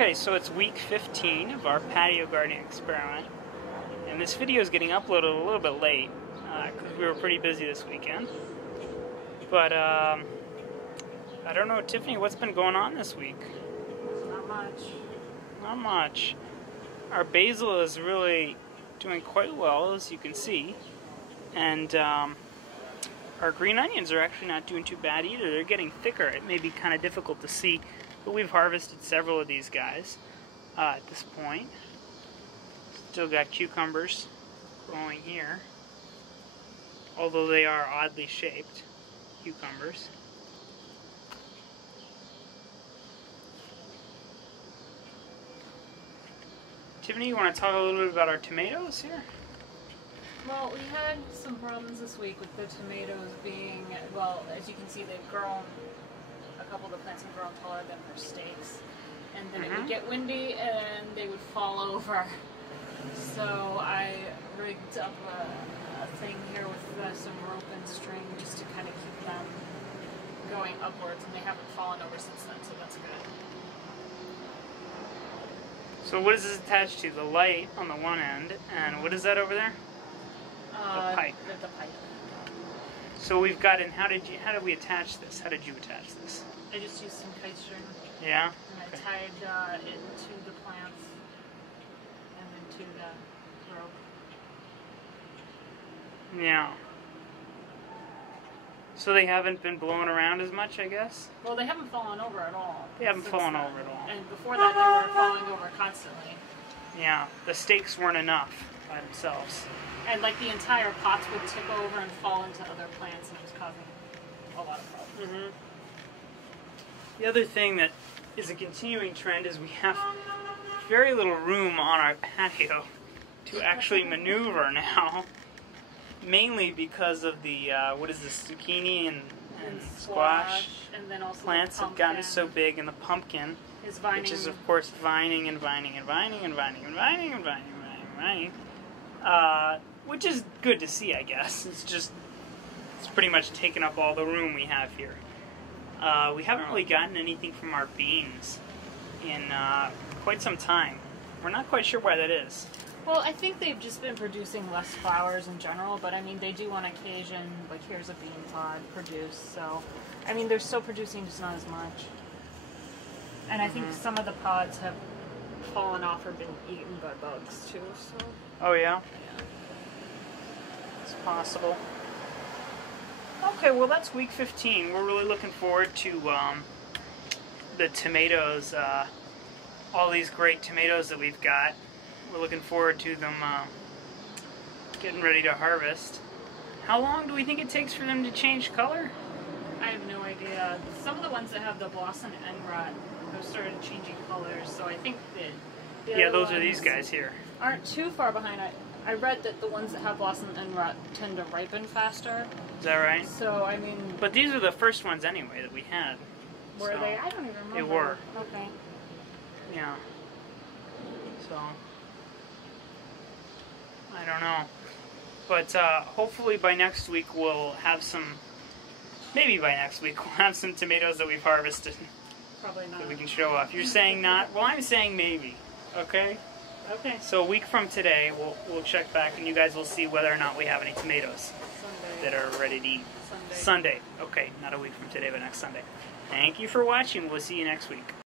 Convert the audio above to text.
Okay, so it's week 15 of our patio gardening experiment, and this video is getting uploaded a little bit late because we were pretty busy this weekend. But I don't know, Tiffany, what's been going on this week? Not much. Not much. Our basil is really doing quite well, as you can see, and our green onions are actually not doing too bad either. They're getting thicker. It may be kind of difficult to see, but we've harvested several of these guys at this point. Still got cucumbers growing here, although they are oddly shaped cucumbers. Tiffany, you want to talk a little bit about our tomatoes here? Well, we had some problems this week with the tomatoes being, well, as you can see, they've grown, a couple of the plants have grown taller than their stakes. And then it would get windy and they would fall over. So I rigged up a thing here with some rope and string just to kind of keep them going upwards, and they haven't fallen over since then, so that's good. So what is this attached to? The light on the one end, and what is that over there? The pipe. The pipe. So we've got in. How did we attach this? How did you attach this? I just used some kite string. Yeah. And Okay. I tied it to the plants and then to the rope. Yeah. So they haven't been blown around as much, I guess? Well, they haven't fallen over at all. They haven't fallen over at all. And before that, they were falling over constantly. Yeah, the stakes weren't enough by themselves. And like the entire pots would tip over and fall into other plants, and it was causing a lot of problems. The other thing that is a continuing trend is we have very little room on our patio to actually maneuver now. Mainly because of the, what is this, zucchini and squash. And then also plants the have gotten so big, and the pumpkin, is vining. which is of course vining and vining and vining and vining and vining and vining and vining, which is good to see, I guess. It's pretty much taken up all the room we have here. We haven't really gotten anything from our beans in quite some time. We're not quite sure why that is. Well, I think they've just been producing less flowers in general, but I mean, they do on occasion, like here's a bean pod produce, so, I mean, they're still producing, just not as much. And I think some of the pods have fallen off or been eaten by bugs too, so. Oh yeah? Yeah. It's possible. Okay, well that's week 15. We're really looking forward to the tomatoes, all these great tomatoes that we've got. We're looking forward to them getting ready to harvest. How long do we think it takes for them to change color? I have no idea. Some of the ones that have the blossom end rot have started changing colors, so I think that Yeah, those are these guys here. Aren't too far behind. I read that the ones that have blossom end rot tend to ripen faster. Is that right? So, I mean... But these are the first ones anyway that we had. Were they? I don't even remember. They were. Okay. Yeah. So... I don't know. But hopefully by next week we'll have some... Maybe by next week we'll have some tomatoes that we've harvested. Probably not. That we can show off. You're saying not? Well, I'm saying maybe. Okay? Okay. So a week from today, we'll check back and you guys will see whether or not we have any tomatoes Sunday. that are ready to eat. Sunday. Sunday. Okay, not a week from today, but next Sunday. Thank you for watching. We'll see you next week.